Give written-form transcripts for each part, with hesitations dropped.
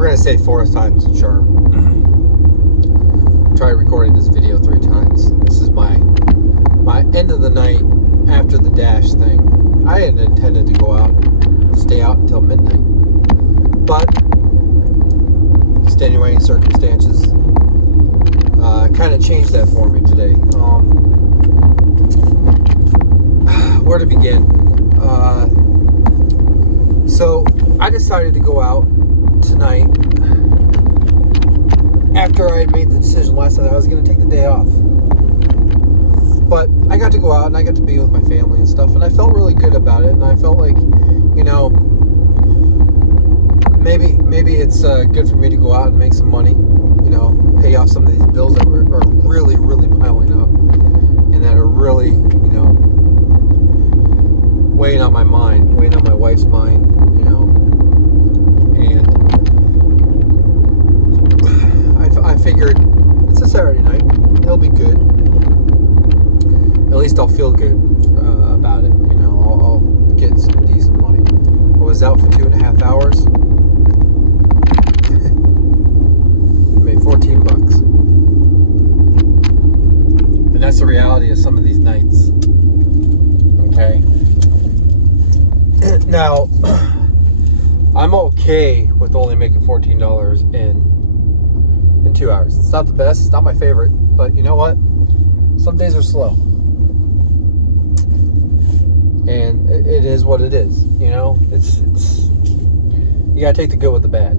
We're going to say 4 times the charm. Tried recording this video 3 times. This is my end of the night after the Dash thing. I had intended to go out, stay out until midnight. But, extenuating circumstances kind of changed that for me today. Where to begin? So, I decided to go out tonight after I had made the decision last night that I was going to take the day off. But I got to go out and I got to be with my family and stuff, and I felt really good about it, and I felt like, maybe it's good for me to go out and make some money, pay off some of these bills that are really, really piling up and that are really, weighing on my mind, weighing on my wife's mind, and I figured it's a Saturday night, it'll be good. At least I'll feel good about it, I'll get some decent money. I was out for 2.5 hours. Made $14. And that's the reality of some of these nights. Okay. Now, I'm okay with only making $14 in 2 hours. It's not the best, it's not my favorite, but you know what? Some days are slow. And it is what it is, it's you gotta take the good with the bad.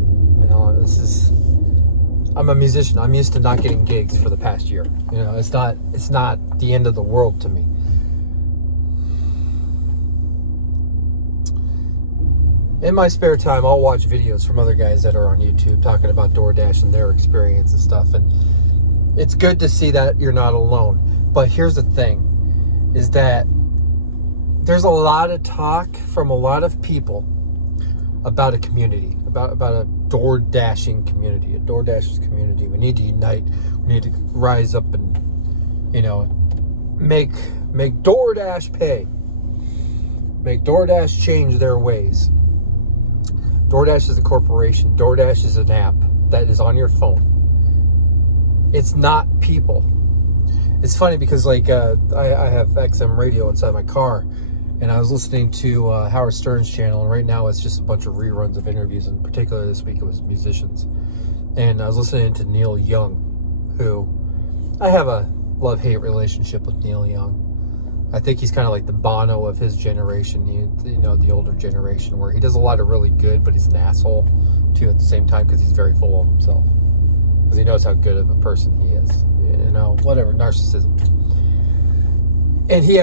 I'm a musician. I'm used to not getting gigs for the past year. It's not the end of the world to me. In my spare time, I'll watch videos from other guys that are on YouTube talking about DoorDash and their experience and stuff. And it's good to see that you're not alone. But here's the thing, is that there's a lot of talk from a lot of people about a community, about a DoorDashing community, a DoorDashers community. We need to unite. We need to rise up and, make DoorDash pay. Make DoorDash change their ways. DoorDash is a corporation. DoorDash is an app that is on your phone. It's not people. It's funny because, I have XM radio inside my car, and I was listening to Howard Stern's channel, and right now it's just a bunch of reruns of interviews, and particularly this week it was musicians. And I was listening to Neil Young, who I have a love-hate relationship with Neil Young. I think he's kind of like the Bono of his generation, the older generation, where he does a lot of really good, but he's an asshole, too, at the same time, because he's very full of himself. Because he knows how good of a person he is. Whatever, narcissism. And he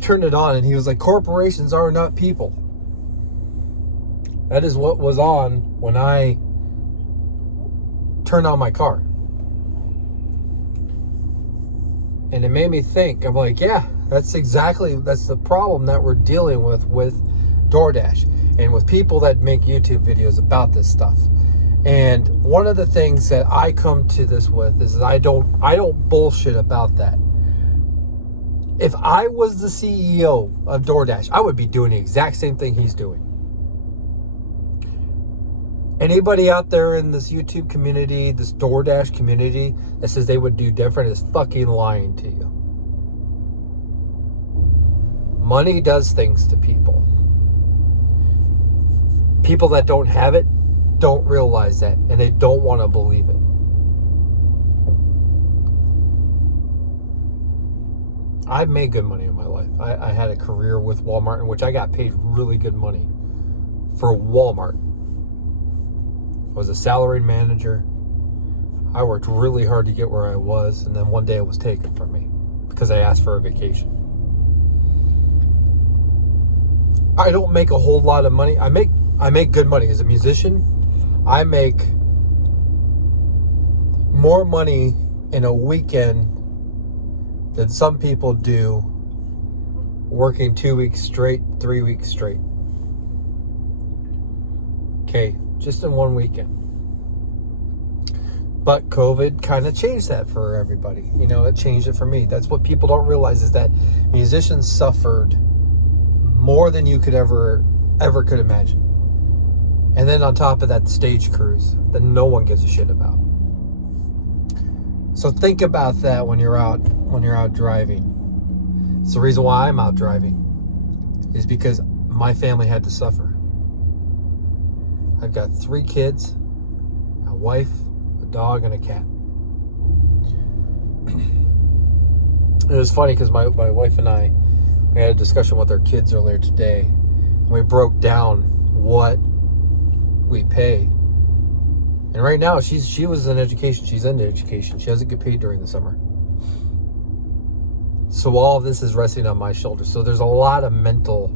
turned it on, and he was like, corporations are not people. That is what was on when I turned on my car. And it made me think. I'm like, yeah, that's the problem that we're dealing with DoorDash and with people that make YouTube videos about this stuff. And one of the things that I come to this with is that I don't bullshit about that. If I was the CEO of DoorDash, I would be doing the exact same thing he's doing. Anybody out there in this YouTube community, this DoorDash community, that says they would do different is fucking lying to you. Money does things to people. People that don't have it don't realize that, and they don't want to believe it. I've made good money in my life. I had a career with Walmart in which I got paid really good money for Walmart. I was a salaried manager. I worked really hard to get where I was, and then one day it was taken from me because I asked for a vacation. I don't make a whole lot of money. I make good money as a musician. I make more money in a weekend than some people do working 2 weeks straight, 3 weeks straight. Okay, just in one weekend. But COVID kind of changed that for everybody. It changed it for me. That's what people don't realize, is that musicians suffered more than you could ever could imagine. And then on top of that, the stage crews that no one gives a shit about. So think about that when you're out driving. It's the reason why I'm out driving, is because my family had to suffer. I've got 3 kids, a wife, a dog, and a cat. It was funny because my wife and I, we had a discussion with our kids earlier today, and we broke down what we pay. And right now, she was in education. She's in education. She doesn't get paid during the summer. So all of this is resting on my shoulders. So there's a lot of mental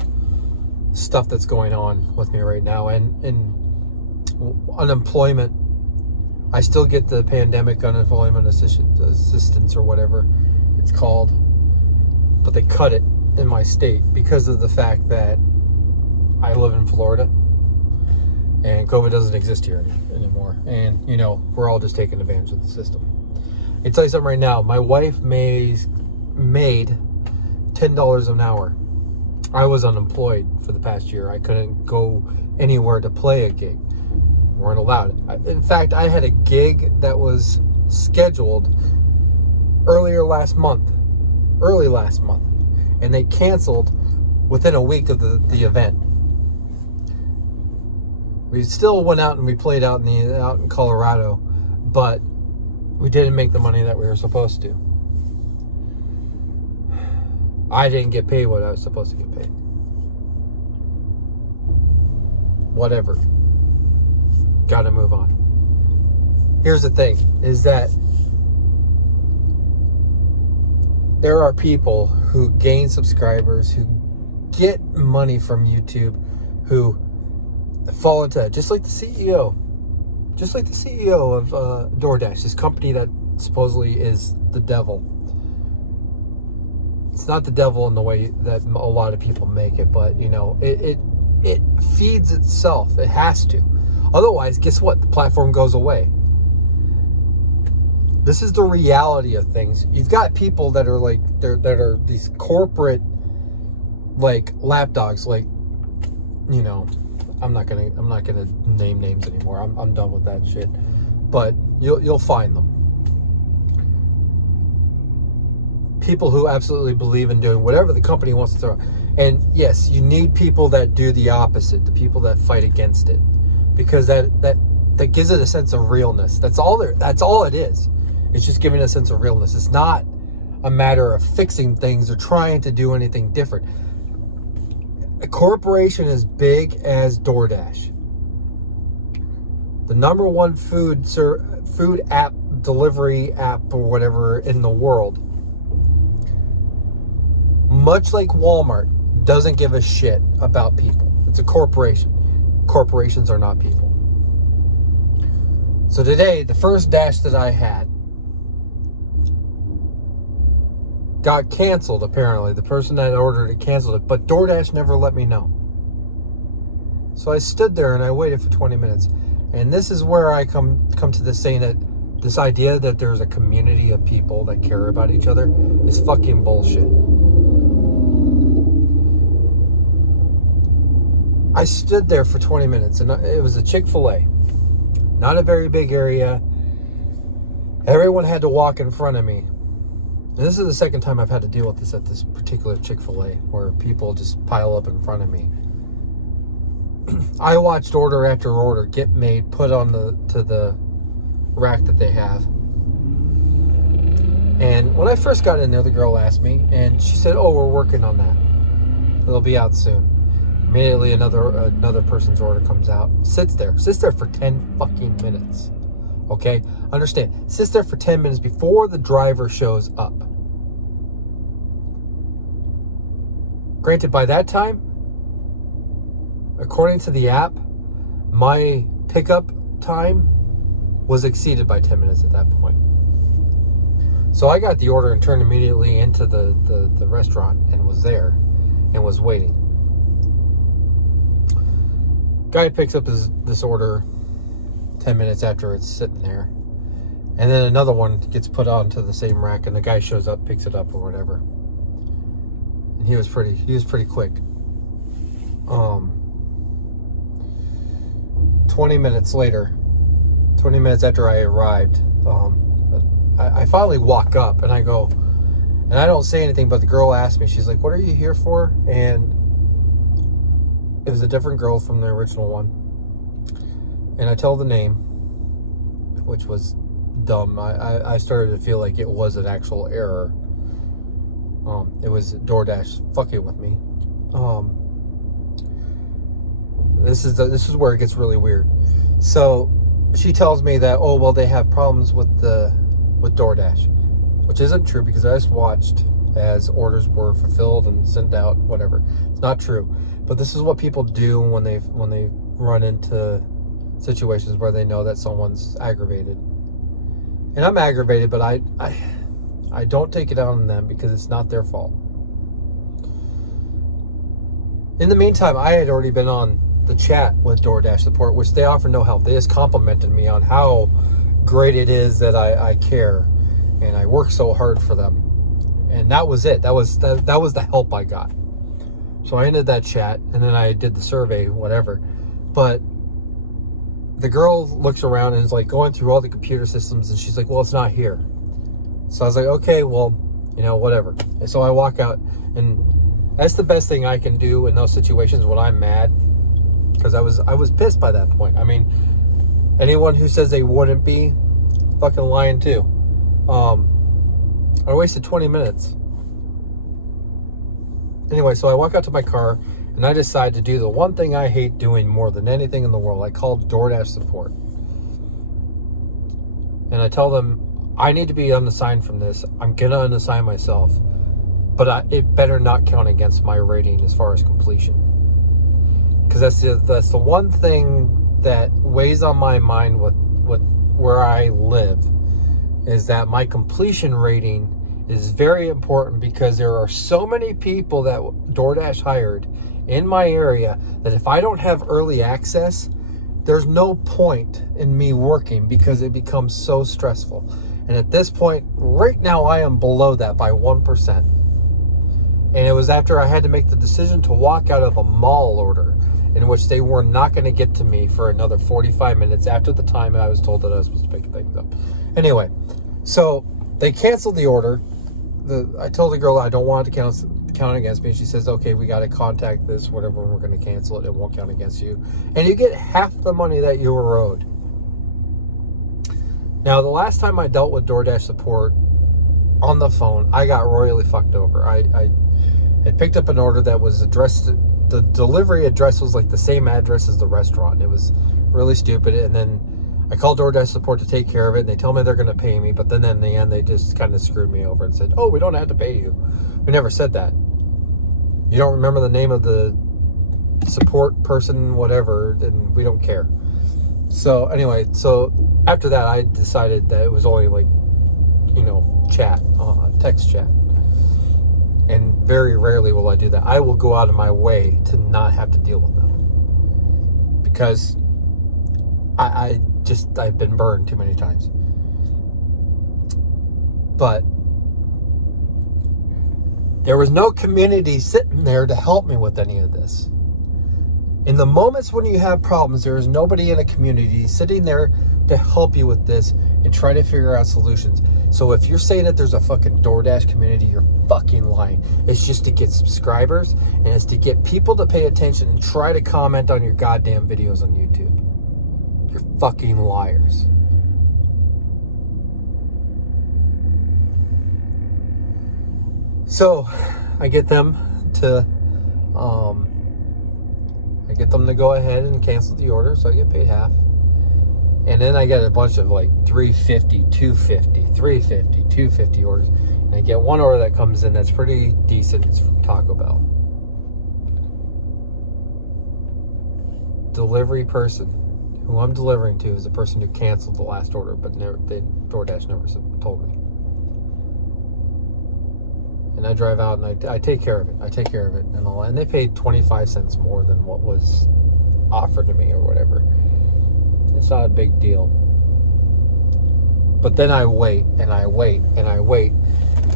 stuff that's going on with me right now. And unemployment, I still get the pandemic unemployment assistance or whatever it's called. But they cut it in my state because of the fact that I live in Florida and COVID doesn't exist here anymore. And, we're all just taking advantage of the system. I tell you something right now. My wife made $10 an hour. I was unemployed for the past year. I couldn't go anywhere to play a gig. Weren't allowed. In fact, I had a gig that was scheduled early last month. And they canceled within a week of the event. We still went out and we played out in Colorado, but we didn't make the money that we were supposed to. I didn't get paid what I was supposed to get paid. Whatever. Gotta move on. Here's the thing, is that there are people who gain subscribers, who get money from YouTube, who fall into that. Just like the CEO of DoorDash, this company that supposedly is the devil. It's not the devil in the way that a lot of people make it, but it feeds itself. It has to. Otherwise, guess what? The platform goes away. This is the reality of things. You've got people that are that are these corporate lapdogs, I'm not gonna name names anymore. I'm done with that shit. But you'll find them. People who absolutely believe in doing whatever the company wants to throw. And yes, you need people that do the opposite, the people that fight against it. Because that gives it a sense of realness. That's all it is. It's just giving a sense of realness. It's not a matter of fixing things or trying to do anything different. A corporation as big as DoorDash, the number one food app, delivery app or whatever in the world, much like Walmart, doesn't give a shit about people. It's a corporation. Corporations are not people. So today, the first dash that I had got canceled, apparently. The person that ordered it canceled it, but DoorDash never let me know. So I stood there and I waited for 20 minutes. And this is where I come to this saying that this idea that there's a community of people that care about each other is fucking bullshit. I stood there for 20 minutes and it was a Chick-fil-A. Not a very big area. Everyone had to walk in front of me. And this is the second time I've had to deal with this at this particular Chick-fil-A, where people just pile up in front of me. I watched order after order get made, put on to the rack that they have. And when I first got in there, the girl asked me, and she said, "Oh, we're working on that. It'll be out soon." Immediately, another person's order comes out, sits there for 10 fucking minutes. Okay, understand? Sits there for 10 minutes before the driver shows up. Granted, by that time, according to the app, my pickup time was exceeded by 10 minutes at that point. So I got the order and turned immediately into the restaurant and was there and was waiting. Guy picks up this order 10 minutes after it's sitting there. And then another one gets put onto the same rack and the guy shows up, picks it up or whatever. And he was pretty quick. 20 minutes later, 20 minutes after I arrived, I finally walk up and I go, and I don't say anything, but the girl asked me, she's like, what are you here for? And it was a different girl from the original one. And I tell the name, which was dumb. I started to feel like it was an actual error. It was DoorDash fucking with me. This is where it gets really weird. So she tells me that, oh, well, they have problems with DoorDash, which isn't true because I just watched as orders were fulfilled and sent out, whatever. It's not true. But this is what people do when they run into situations where they know that someone's aggravated. And I'm aggravated, but I don't take it out on them because it's not their fault. In the meantime, I had already been on the chat with DoorDash support, which they offer no help. They just complimented me on how great it is that I care and I work so hard for them. And that was it. That was the help I got. So I ended that chat and then I did the survey, whatever. But the girl looks around and is like going through all the computer systems and she's like, well, it's not here. So I was like, okay, well, whatever. And so I walk out, and that's the best thing I can do in those situations when I'm mad, because I was pissed by that point. I mean, anyone who says they wouldn't be, fucking lying too. I wasted 20 minutes. Anyway, so I walk out to my car and I decide to do the one thing I hate doing more than anything in the world. I called DoorDash support. And I tell them, I need to be unassigned from this. I'm going to unassign myself. But it better not count against my rating as far as completion. Because that's the one thing that weighs on my mind with where I live, is that my completion rating is very important, because there are so many people that DoorDash hired in my area that if I don't have early access, there's no point in me working because it becomes so stressful. And at this point, right now, I am below that by 1%. And it was after I had to make the decision to walk out of a mall order in which they were not going to get to me for another 45 minutes after the time I was told that I was supposed to pick things up. Anyway, so they canceled the order. I told the girl I don't want it to count against me. And she says, okay, we got to contact this, whatever, we're going to cancel it. It won't count against you. And you get half the money that you were owed. Now, the last time I dealt with DoorDash support on the phone, I got royally fucked over. I had picked up an order that was addressed, the delivery address was like the same address as the restaurant. It was really stupid. And then I called DoorDash support to take care of it, and they tell me they're going to pay me, but then in the end, they just kind of screwed me over and said, oh, we don't have to pay you. We never said that. You don't remember the name of the support person, whatever, then we don't care. So anyway, so after that, I decided that it was only like, chat, text chat. And very rarely will I do that. I will go out of my way to not have to deal with them, because I've been burned too many times. But there was no community sitting there to help me with any of this. In the moments when you have problems, there is nobody in a community sitting there to help you with this and try to figure out solutions. So if you're saying that there's a fucking DoorDash community, you're fucking lying. It's just to get subscribers, and it's to get people to pay attention and try to comment on your goddamn videos on YouTube. You're fucking liars. So I get them to go ahead and cancel the order, so I get paid half. And then I get a bunch of like $3.50, $2.50, $3.50, $2.50 orders. And I get one order that comes in that's pretty decent. It's from Taco Bell. Delivery person who I'm delivering to is the person who canceled the last order, but DoorDash never told me. And I drive out and I take care of it. And all. And they paid 25 cents more than what was offered to me or whatever. It's not a big deal. But then I wait and I wait and I wait.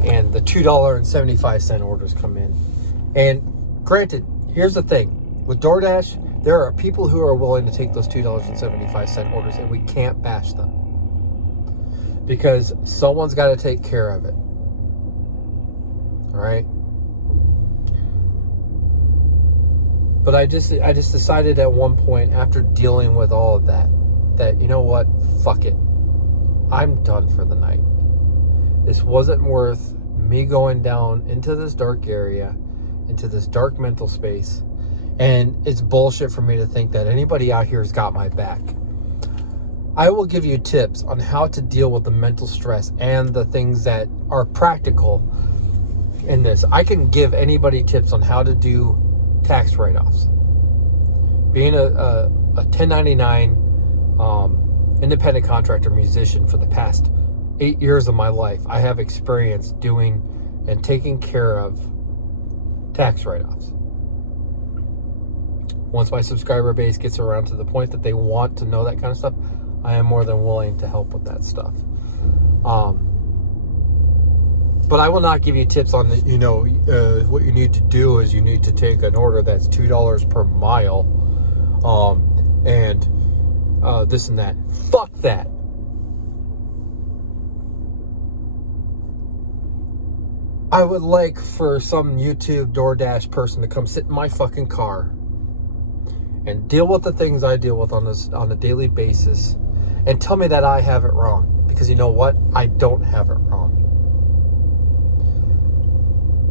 And the $2.75 orders come in. And granted, here's the thing. With DoorDash, There are people who are willing to take those $2.75 orders, and we can't bash them. Because someone's got to take care of it. All right? But I just decided at one point, after dealing with all of that, you know what? Fuck it. I'm done for the night. This wasn't worth me going down into this dark area, into this dark mental space. And it's bullshit for me to think that anybody out here has got my back. I will give you tips on how to deal with the mental stress and the things that are practical in this. I can give anybody tips on how to do tax write-offs. Being a 1099 independent contractor musician for the past 8 years of my life, I have experience doing and taking care of tax write-offs. Once my subscriber base gets around to the point that they want to know that kind of stuff, I am more than willing to help with that stuff. But I will not give you tips on, what you need to do is you need to take an order that's $2 per mile, and this and that. Fuck that. I would like for some YouTube DoorDash person to come sit in my fucking car and deal with the things I deal with on a daily basis and tell me that I have it wrong. Because you know what? I don't have it wrong.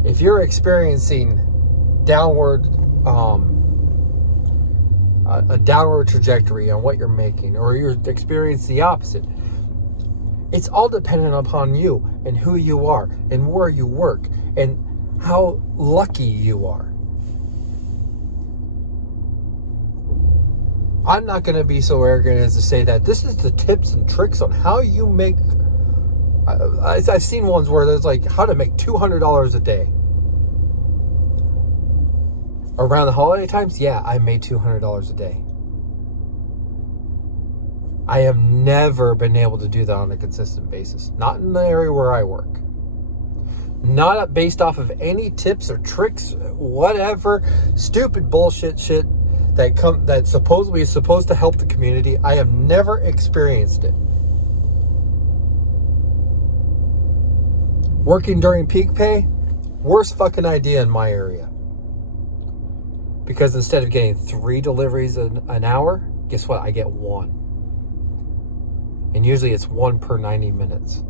If you're experiencing a downward trajectory on what you're making, or you're experiencing the opposite, it's all dependent upon you and who you are and where you work and how lucky you are. I'm not going to be so arrogant as to say that this is the tips and tricks on how you make... I've seen ones where there's like how to make $200 a day. Around the holiday times, yeah, I made $200 a day. I have never been able to do that on a consistent basis. Not in the area where I work. Not based off of any tips or tricks, whatever stupid bullshit shit that supposedly is supposed to help the community. I have never experienced it. Working during peak pay, worst fucking idea in my area. Because instead of getting 3 deliveries an hour, guess what? I get 1. And usually it's 1 per 90 minutes.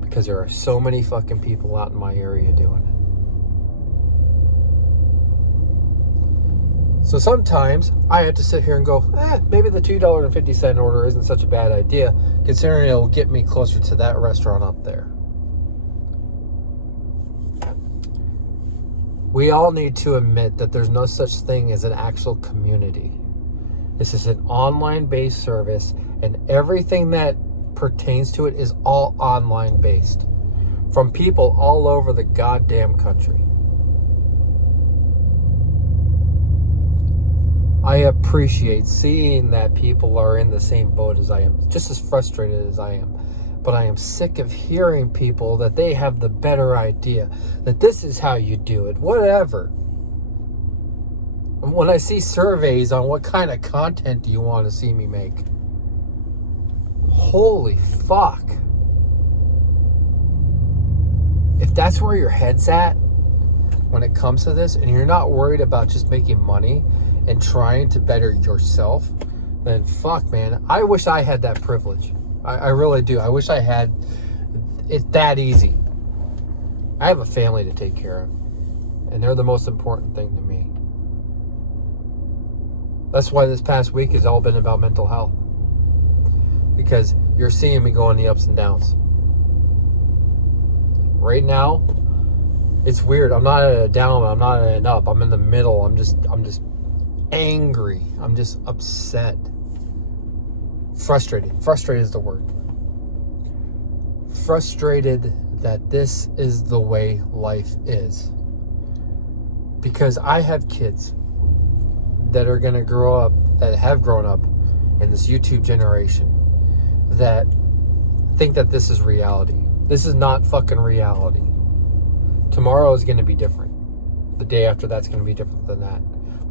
Because there are so many fucking people out in my area doing it. So sometimes I have to sit here and go, maybe the $2.50 order isn't such a bad idea, considering it'll get me closer to that restaurant up there. We all need to admit that there's no such thing as an actual community. This is an online-based service, and everything that pertains to it is all online-based, from people all over the goddamn country. I appreciate seeing that people are in the same boat as I am, just as frustrated as I am. But I am sick of hearing people that they have the better idea, that this is how you do it, whatever. When I see surveys on what kind of content do you want to see me make, holy fuck. If that's where your head's at when it comes to this, and you're not worried about just making money and trying to better yourself, then fuck, man. I wish I had that privilege. I really do. I wish I had it that easy. I have a family to take care of, and they're the most important thing to me. That's why this past week has all been about mental health, because you're seeing me go on the ups and downs. Right now, it's weird. I'm not at a down, I'm not at an up. I'm in the middle. I'm just angry. I'm just upset. Frustrated. Frustrated is the word. Frustrated that this is the way life is. Because I have kids that are going to grow up, that have grown up in this YouTube generation, that think that this is reality. This is not fucking reality. Tomorrow is going to be different. The day after that's going to be different than that.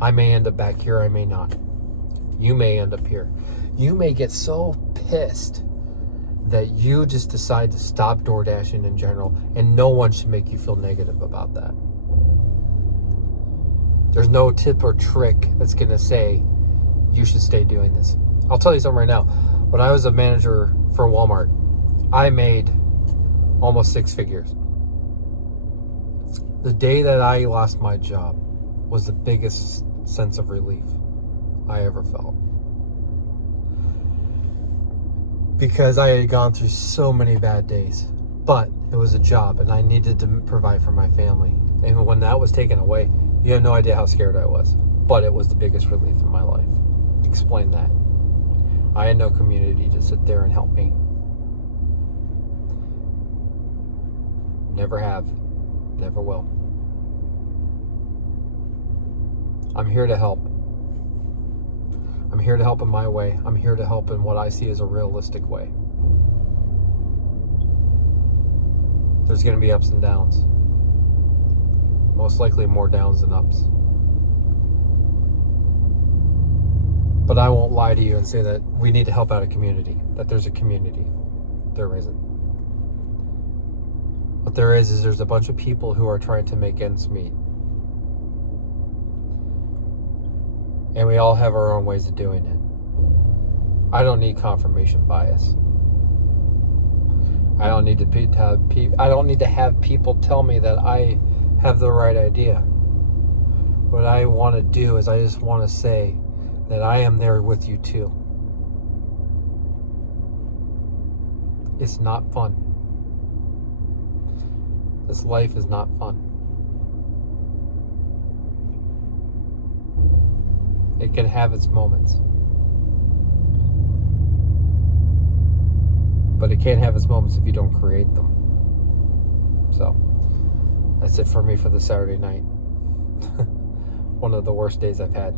I may end up back here, I may not. You may end up here. You may get so pissed that you just decide to stop DoorDashing in general, and no one should make you feel negative about that. There's no tip or trick that's going to say you should stay doing this. I'll tell you something right now. When I was a manager for Walmart, I made almost 6 figures. The day that I lost my job was the biggest sense of relief I ever felt. Because I had gone through so many bad days. But it was a job, and I needed to provide for my family. And when that was taken away, you have no idea how scared I was. But it was the biggest relief in my life. Explain that. I had no community to sit there and help me. Never have. Never will. I'm here to help. I'm here to help in my way. I'm here to help in what I see as a realistic way. There's going to be ups and downs. Most likely more downs than ups. But I won't lie to you and say that we need to help out a community, that there's a community. There isn't. What there is there's a bunch of people who are trying to make ends meet. And we all have our own ways of doing it. I don't need confirmation bias. I don't need to have people tell me that I have the right idea. What I want to do is I just want to say that I am there with you too. It's not fun. This life is not fun. It can have its moments. But it can't have its moments if you don't create them. So, that's it for me for the Saturday night. One of the worst days I've had.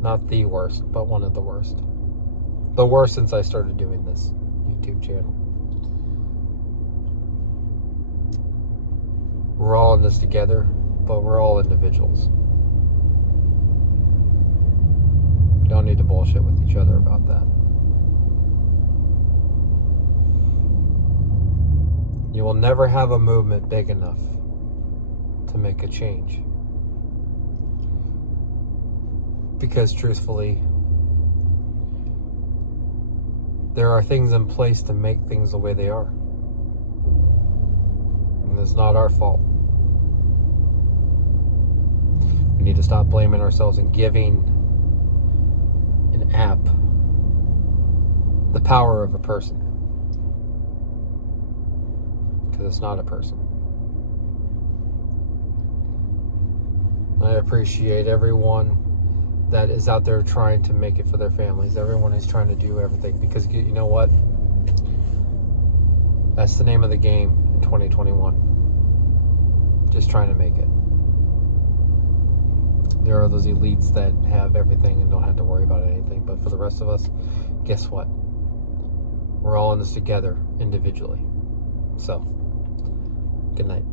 Not the worst, but one of the worst. The worst since I started doing this YouTube channel. We're all in this together, but we're all individuals. Don't need to bullshit with each other about that. You will never have a movement big enough to make a change. Because truthfully, there are things in place to make things the way they are. And it's not our fault. We need to stop blaming ourselves and giving an app the power of a person. Because it's not a person. I appreciate everyone that is out there trying to make it for their families. Everyone is trying to do everything, because you know what? That's the name of the game in 2021. Just trying to make it. There are those elites that have everything and don't have to worry about anything. But for the rest of us, guess what? We're all in this together individually. So, good night.